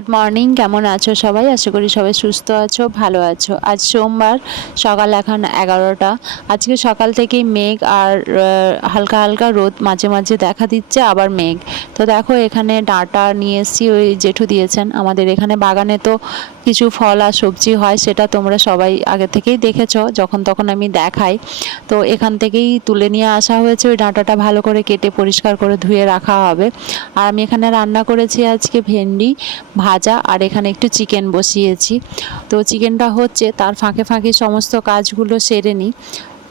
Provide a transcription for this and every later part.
Good morning, কেমন আছো সবাই? আশা করি সবাই সুস্থ আছো, ভালো আছো। আজ সোমবার, সকাল এখন 11টা। আজকে সকাল থেকেই মেঘ আর হালকা হালকা রোদ মাঝে মাঝে দেখা দিচ্ছে, আবার মেঘ। তো দেখো এখানে ডাঁটা নিয়ে এসেছি, ওই জেঠু দিয়েছেন। আমাদের এখানে বাগানে তো কিছু ফল আর সবজি হয়, সেটা তোমরা সবাই আগে থেকেই দেখেছো, যখন তখন আমি দেখাই। তো এখান থেকেই তুলে নিয়ে আসা হয়েছে। ওই ডাঁটাটা ভালো করে কেটে পরিষ্কার করে ধুয়ে রাখা হবে। আর আমি এখানে রান্না করেছি আজকে ভেন্ডি ভাজা, আর এখানে একটু চিকেন বসিয়েছি। তো চিকেনটা হচ্ছে, তার ফাঁকে ফাঁকে সমস্ত কাজগুলো সেরে নিই।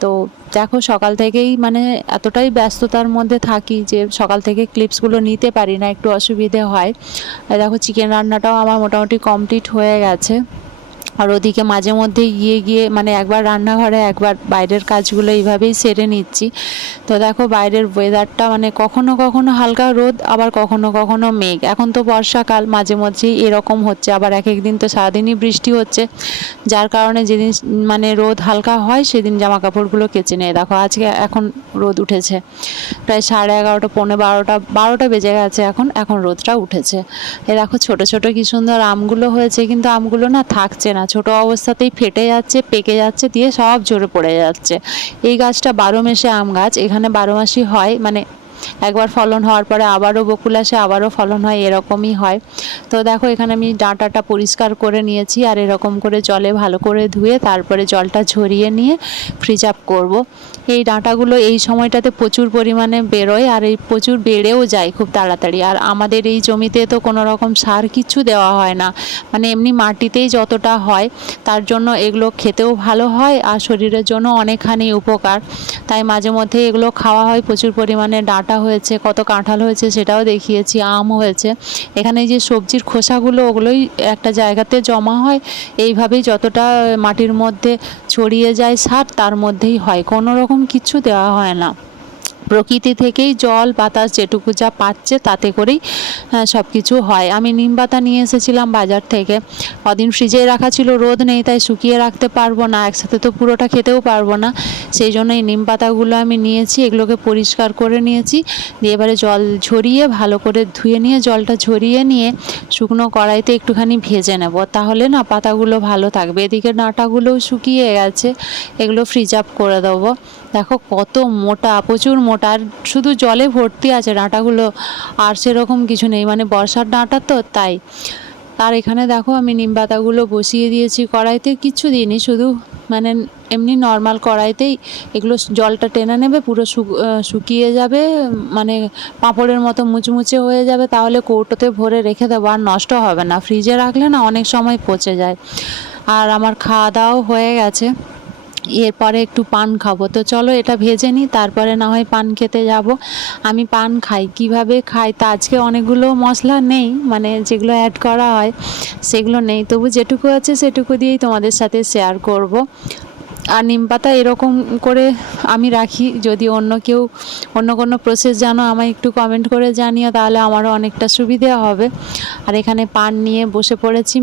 তো দেখো সকাল থেকেই মানে এতটাই ব্যস্ততার মধ্যে থাকি যে সকাল থেকে ক্লিপসগুলো নিতে পারি না, একটু অসুবিধে হয়। দেখো চিকেন রান্নাটাও আমার মোটামুটি কমপ্লিট হয়ে গেছে। আর ওদিকে মাঝে মধ্যে গিয়ে গিয়ে মানে একবার রান্নাঘরে একবার বাইরের কাজগুলো এইভাবেই সেরে নিচ্ছি। তো দেখো বাইরের ওয়েদারটা মানে কখনো কখনো হালকা রোদ, আবার কখনো কখনো মেঘ। এখন তো বর্ষাকাল, মাঝে মধ্যেই এরকম হচ্ছে, আবার এক একদিন তো সারাদিনই বৃষ্টি হচ্ছে, যার কারণে যেদিন মানে রোদ হালকা হয় সেদিন জামা কাপড়গুলো কেচে নেয়। দেখো আজকে এখন রোদ উঠেছে, প্রায় 11:30 12টা বেজে গেছে, এখন রোদটা উঠেছে। এ দেখো ছোট ছোট কি সুন্দর আমগুলো হয়েছে, কিন্তু আমগুলো না থাকছে না, ছোট অবস্থাতেই ফেটে যাচ্ছে, পেকে যাচ্ছে, দিয়ে সব ঝরে পড়ে যাচ্ছে। এই গাছটা 12 মাসে আম গাছ, এখানে 12 মাসই হয়, মানে একবার ফলন হওয়ার পরে আবারও বকুল আসে, আবারও ফলন হয়, এরকমই হয়। তো দেখো এখানে আমি ডাঁটাটা পরিষ্কার করে নিয়েছি, আর এরকম করে জলে ভালো করে ধুয়ে তারপরে জলটা ঝরিয়ে নিয়ে ফ্রিজ আপ করব। এই ডাঁটাগুলো এই সময়টাতে প্রচুর পরিমাণে বেরোয়, আর এই প্রচুর বেড়েও যায় খুব তাড়াতাড়ি। আর আমাদের এই জমিতে তো কোনো রকম সার কিছু দেওয়া হয় না, মানে এমনি মাটিতেই যতটা হয়, তার জন্য এগুলো খেতেও ভালো হয় আর শরীরের জন্য অনেকখানি উপকার। তাই মাঝে মধ্যে এগুলো খাওয়া হয়। প্রচুর পরিমাণে ডাঁটা হয়েছে, কত কাঁঠাল হয়েছে সেটাও দেখিয়েছি, আম হয়েছে। এখানে যে সবজির খোসাগুলো, ওগুলোই একটা জায়গাতে জমা হয়, এইভাবেই যতটা মাটির মধ্যে ছড়িয়ে যায় সার, তার মধ্যেই হয়, কোনো রকম কিছু দেওয়া হয় না। প্রকৃতি থেকেই জল বাতাস যেটুকু যা পাচ্ছে তাতে করেই সব কিছু হয়। আমি নিম পাতা নিয়ে এসেছিলাম বাজার থেকে, কদিন ফ্রিজে রাখা ছিল, রোদ নেই তাই শুকিয়ে রাখতে পারবো না, একসাথে তো পুরোটা খেতেও পারবো না। সেই জন্য এই নিম পাতাগুলো আমি নিয়েছি, এগুলোকে পরিষ্কার করে নিয়েছি, দিয়ে এবারে জল ঝরিয়ে ভালো করে ধুয়ে নিয়ে জলটা ঝরিয়ে নিয়ে শুকনো কড়াইতে একটুখানি ভেজে নেব, তাহলে না পাতাগুলো ভালো থাকবে। এদিকে ডাঁটাগুলোও শুকিয়ে গেছে, এগুলো ফ্রিজ আপ করে দেবো। দেখো কত মোটা, প্রচুর মোটা, আর শুধু জলে ভর্তি আছে ডাঁটাগুলো, আর সেরকম কিছু নেই, মানে বর্ষার ডাঁটা তো তাই। আর এখানে দেখো আমি নিম পাতাগুলো বসিয়ে দিয়েছি কড়াইতে, কিছু দিইনি, শুধু মানে এমনি নর্মাল কড়াইতেই এগুলো জলটা টেনে নেবে, পুরো শুকিয়ে যাবে, মানে পাঁপড়ের মতো মুচমুচে হয়ে যাবে, তাহলে কৌটোতে ভরে রেখে দেবো, আর নষ্ট হবে না। ফ্রিজে রাখলে না অনেক সময় পচে যায়। আর আমার খাওয়া দাওয়াও হয়ে গেছে, এরপরে একটু পান খাবো। তো চলো এটা ভেজে নিই, তারপরে না হয় পান খেতে যাব। আমি পান খাই, কিভাবে খাই তা আজকে অনেকগুলো মশলা নেই, মানে যেগুলো অ্যাড করা হয় সেগুলো নেই, তবু যেটুকু আছে সেটুকু দিয়েই তোমাদের সাথে শেয়ার করব। আর নিম পাতা এরকম করে আমি রাখি, যদি অন্য কেউ অন্য কোনো প্রসেস জানো আমায় একটু কমেন্ট করে জানিও, তাহলে আমারও অনেকটা সুবিধা হবে। আর এখানে পান নিয়ে বসে পড়েছি,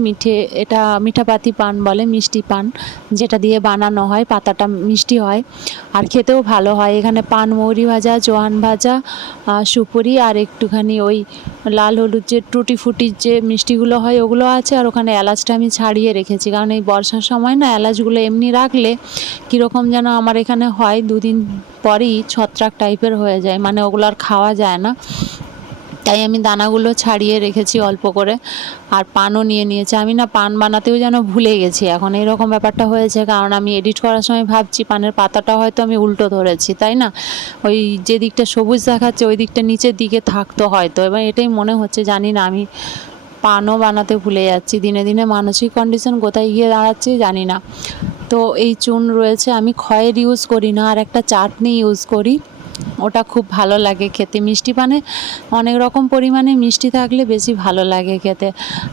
এটা মিঠাপাতি পান বলে, মিষ্টি পান যেটা দিয়ে বানানো হয়, পাতাটা মিষ্টি হয় আর খেতেও ভালো হয়। এখানে পান মৌরি ভাজা, জোয়ান ভাজা, সুপুরি, আর একটুখানি ওই লাল হলুদ যে টুটি ফুটির যে মিষ্টিগুলো হয় ওগুলো আছে, আর ওখানে এলাচটা আমি ছাড়িয়ে রেখেছি, কারণ এই বর্ষার সময় না এলাচগুলো এমনি রাখলে কীরকম যেন আমার এখানে হয়, দুদিন পরেই ছত্রাক টাইপের হয়ে যায়, মানে ওগুলো আর খাওয়া যায় না। তাই আমি দানাগুলো ছাড়িয়ে রেখেছি অল্প করে। আর পানও নিয়ে নিয়েছি, আমি না পান বানাতেও যেন ভুলে গেছি এখন, এরকম ব্যাপারটা হয়েছে, কারণ আমি এডিট করার সময় ভাবছি পানের পাতাটা হয়তো আমি উল্টো ধরেছি, তাই না, ওই যে দিকটা সবুজ দেখাচ্ছে ওই দিকটা নিচের দিকে থাকতো হয়তো, এবার এটাই মনে হচ্ছে, জানি না, আমি পানও বানাতে ভুলে যাচ্ছি। দিনে দিনে মানসিক কন্ডিশন কোথায় গিয়ে দাঁড়াচ্ছে জানি না। তো এই চুন রয়েছে, আমি খয়ের ইউজ করি না, আর একটা চাটনি ইউজ করি, ওটা খুব ভালো লাগে খেতে। মিষ্টি পানে অনেক রকম পরিমাণে মিষ্টি থাকলে বেশি ভালো লাগে খেতে।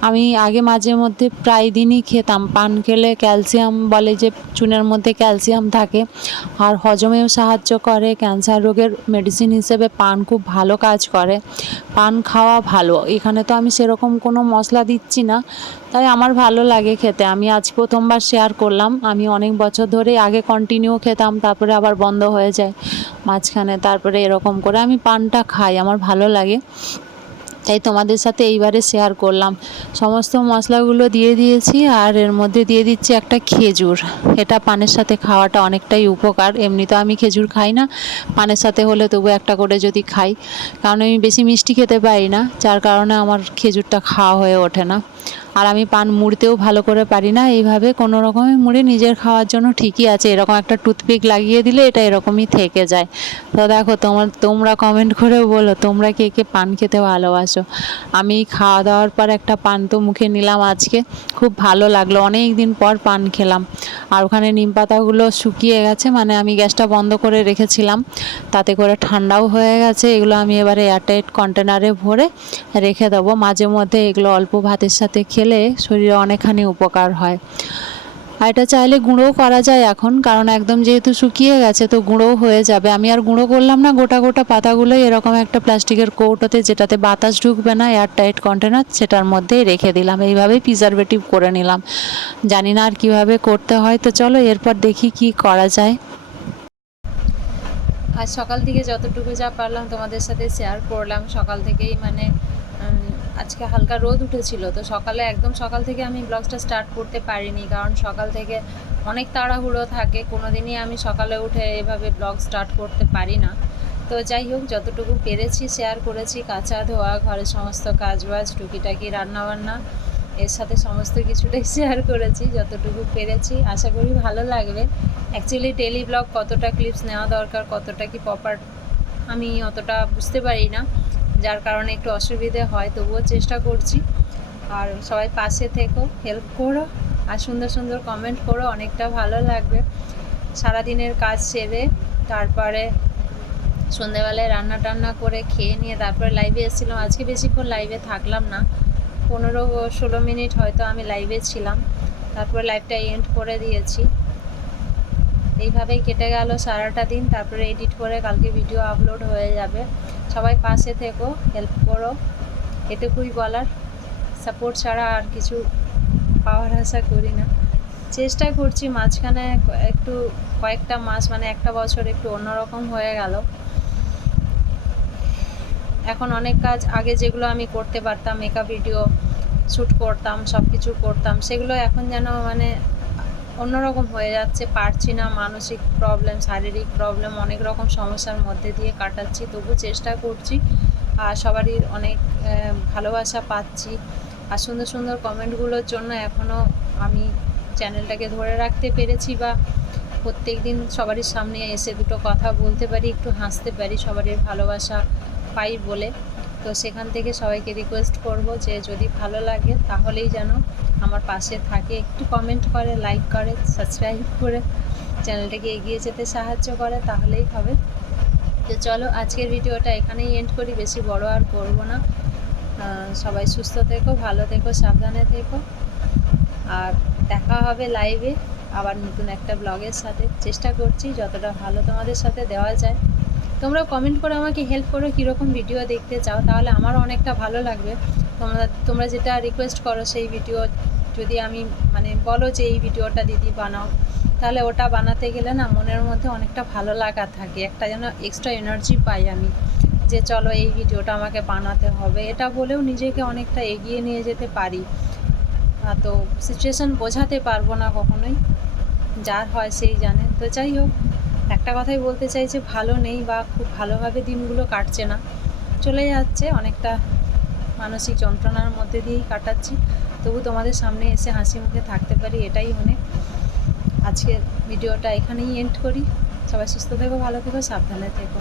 আমি আগে মাঝে মধ্যে প্রায় দিনই খেতাম, পান খেলে ক্যালসিয়াম বলে যে চুনের মধ্যে ক্যালসিয়াম থাকে, আর হজমেও সাহায্য করে, ক্যান্সার রোগের মেডিসিন হিসেবে পান খুব ভালো কাজ করে, পান খাওয়া ভালো। এখানে তো আমি সেরকম কোনো মশলা দিচ্ছি না, তাই আমার ভালো লাগে খেতে। আমি আজ প্রথমবার শেয়ার করলাম, আমি অনেক বছর ধরে আগে কন্টিনিউ খেতাম, তারপরে আবার বন্ধ হয়ে যায় মাঝখানে, তারপরে এরকম করে আমি পানটা খাই, আমার ভালো লাগে। তাই তোমাদের সাথে এইবারে শেয়ার করলাম। সমস্ত মশলাগুলো দিয়ে দিয়েছি আর এর মধ্যে দিয়ে দিচ্ছি একটা খেজুর। এটা পানের সাথে খাওয়াটা অনেকটাই উপকার। এমনি তো আমি খেজুর খাই না, পানের সাথে হলে তবু একটা করে যদি খাই, কারণ আমি বেশি মিষ্টি খেতে পারি না, যার কারণে আমার খেজুরটা খাওয়া হয়ে ওঠে না। আর আমি পান মুড়তেও ভালো করে পারি না, এইভাবে কোনো রকমে মুড়ে নিজের খাওয়ার জন্য ঠিকই আছে। এরকম একটা টুথপিক লাগিয়ে দিলে এটা এরকমই থেকে যায়। তো দেখো তোমরা কমেন্ট করে বলো তোমরা কে কে পান খেতে ভালোবাসো। আমি খাওয়া দাওয়ার পর একটা পান তো মুখে নিলাম আজকে, খুব ভালো লাগলো, অনেক দিন পর পান খেলাম। আর ওখানে নিম পাতাগুলো শুকিয়ে গেছে, মানে আমি গ্যাসটা বন্ধ করে রেখেছিলাম, তাতে করে ঠান্ডাও হয়ে গেছে। এগুলো আমি এবারে এয়ারটাইট কন্টেনারে ভরে রেখে দেবো। মাঝে মধ্যে এগুলো অল্প ভাতের সাথে খেলে শরীরে অনেকখানি উপকার হয়। আর এটা চাইলে গুঁড়োও করা যায় এখন, কারণ একদম যেহেতু শুকিয়ে গেছে তো গুঁড়োও হয়ে যাবে। আমি আর গুঁড়ো করলাম না, গোটা গোটা পাতাগুলোই এরকম একটা প্লাস্টিকের কৌটোতে, যেটাতে বাতাস ঢুকবে না, এয়ারটাইট কন্টেনার, সেটার মধ্যেই রেখে দিলাম। এইভাবেই প্রিজারভেটিভ করে নিলাম। জানি না আর কীভাবে করতে হয়, তো চলো এরপর দেখি কি করা যায়। আজ সকাল থেকে যতটুকু যা পারলাম তোমাদের সাথে শেয়ার করলাম। সকাল থেকেই মানে আজকে হালকা রোদ উঠেছিল, তো একদম সকাল থেকে আমি ব্লগটা স্টার্ট করতে পারিনি, কারণ সকাল থেকে অনেক তাড়াহুড়ো থাকে। কোনো দিনই আমি সকালে উঠে এভাবে ব্লগ স্টার্ট করতে পারি না। তো যাই হোক, যতটুকু পেরেছি শেয়ার করেছি। কাচা ধোয়া, ঘরের সমস্ত কাজবাজ, টুকিটাকি রান্নাবান্না, এর সাথে সমস্ত কিছুটাই শেয়ার করেছি যতটুকু পেরেছি। আশা করি ভালো লাগবে। অ্যাকচুয়ালি ডেলি ব্লগ কতটা ক্লিপস নেওয়া দরকার, কতটা কি প্রপার, আমি অতটা বুঝতে পারি না, যার কারণে একটু অসুবিধে হয়। তবুও চেষ্টা করছি। আর সবাই পাশে থেকো, হেল্প করো, আর সুন্দর সুন্দর কমেন্ট করো, অনেকটা ভালো লাগবে। সারাদিনের কাজ সেরে তারপরে সন্ধেবেলায় রান্না টান্না করে খেয়ে নিয়ে তারপরে লাইভে এসেছিলাম। আজকে বেশিক্ষণ লাইভে থাকলাম না, 15-16 মিনিট হয়তো আমি লাইভে ছিলাম, তারপরে লাইভটা এন্ড করে দিয়েছি। এইভাবেই কেটে গেল সারাটা দিন। তারপরে এডিট করে কালকে ভিডিও আপলোড হয়ে যাবে। সবাই পাশে থেকো, হেল্প করো, এটুকুই বলার। সাপোর্ট ছাড়া আর কিছু পাওয়ার আশা করি না। চেষ্টা করছি। মাঝখানে একটু কয়েকটা মাস, মানে একটা বছর একটু অন্যরকম হয়ে গেল। এখন অনেক কাজ আগে যেগুলো আমি করতে পারতাম, মেকআপ ভিডিও শ্যুট করতাম, সব কিছু করতাম, সেগুলো এখন যেন মানে অন্যরকম হয়ে যাচ্ছে, পারছি না। মানসিক প্রবলেম, শারীরিক প্রবলেম, অনেক রকম সমস্যার মধ্যে দিয়ে কাটাচ্ছি। তবু চেষ্টা করছি। আর সবারই অনেক ভালোবাসা পাচ্ছি। আর সুন্দর সুন্দর কমেন্টগুলোর জন্য এখনও আমি চ্যানেলটাকে ধরে রাখতে পেরেছি, বা প্রত্যেক দিন সবারই সামনে এসে দুটো কথা বলতে পারি, একটু হাসতে পারি, সবারই ভালোবাসা পাই বলে। তো সেখান থেকে সবাইকে রিকোয়েস্ট করব যে যদি ভালো লাগে তাহলেই যেন আমার পাশে থাকে, একটু কমেন্ট করে, লাইক করে, সাবস্ক্রাইব করে চ্যানেলটাকে এগিয়ে যেতে সাহায্য করে, তাহলেই হবে। তো চলো আজকের ভিডিওটা এখানেই এন্ড করি, বেশি বড় আর করব না। সবাই সুস্থ থেকো, ভালো থেকো, সাবধানে থেকো। আর দেখা হবে লাইভে আবার নতুন একটা ব্লগের সাথে। চেষ্টা করছি যতটা ভালো তোমাদের সাথে দেওয়া যায়। তোমরা কমেন্ট করে আমাকে হেল্প করো, কীরকম ভিডিও দেখতে চাও, তাহলে আমারও অনেকটা ভালো লাগবে। তোমরা যেটা রিকোয়েস্ট করো সেই ভিডিও যদি আমি মানে বলো যে এই ভিডিওটা দিদি বানাও, তাহলে ওটা বানাতে গেলে না মনের মধ্যে অনেকটা ভালো লাগা থাকে, একটা যেন এক্সট্রা এনার্জি পাই আমি, যে চলো এই ভিডিওটা আমাকে বানাতে হবে, এটা বলেও নিজেকে অনেকটা এগিয়ে নিয়ে যেতে পারি। তো সিচুয়েশান বোঝাতে পারবো না কখনোই, যার হয় সেই জানে। তো যাই হোক, একটা কথাই বলতে চাই যে ভালো নেই, বা খুব ভালোভাবে দিনগুলো কাটছে না, চলে যাচ্ছে, অনেকটা মানসিক যন্ত্রণার মধ্যে দিয়েই কাটাচ্ছি। তবু তোমাদের সামনে এসে হাসি মুখে থাকতে পারি, এটাই অনেক। আজকের ভিডিওটা এখানেই এন্ড করি। সবাই সুস্থ থেকো, ভালো থেকো, সাবধানে থেকো।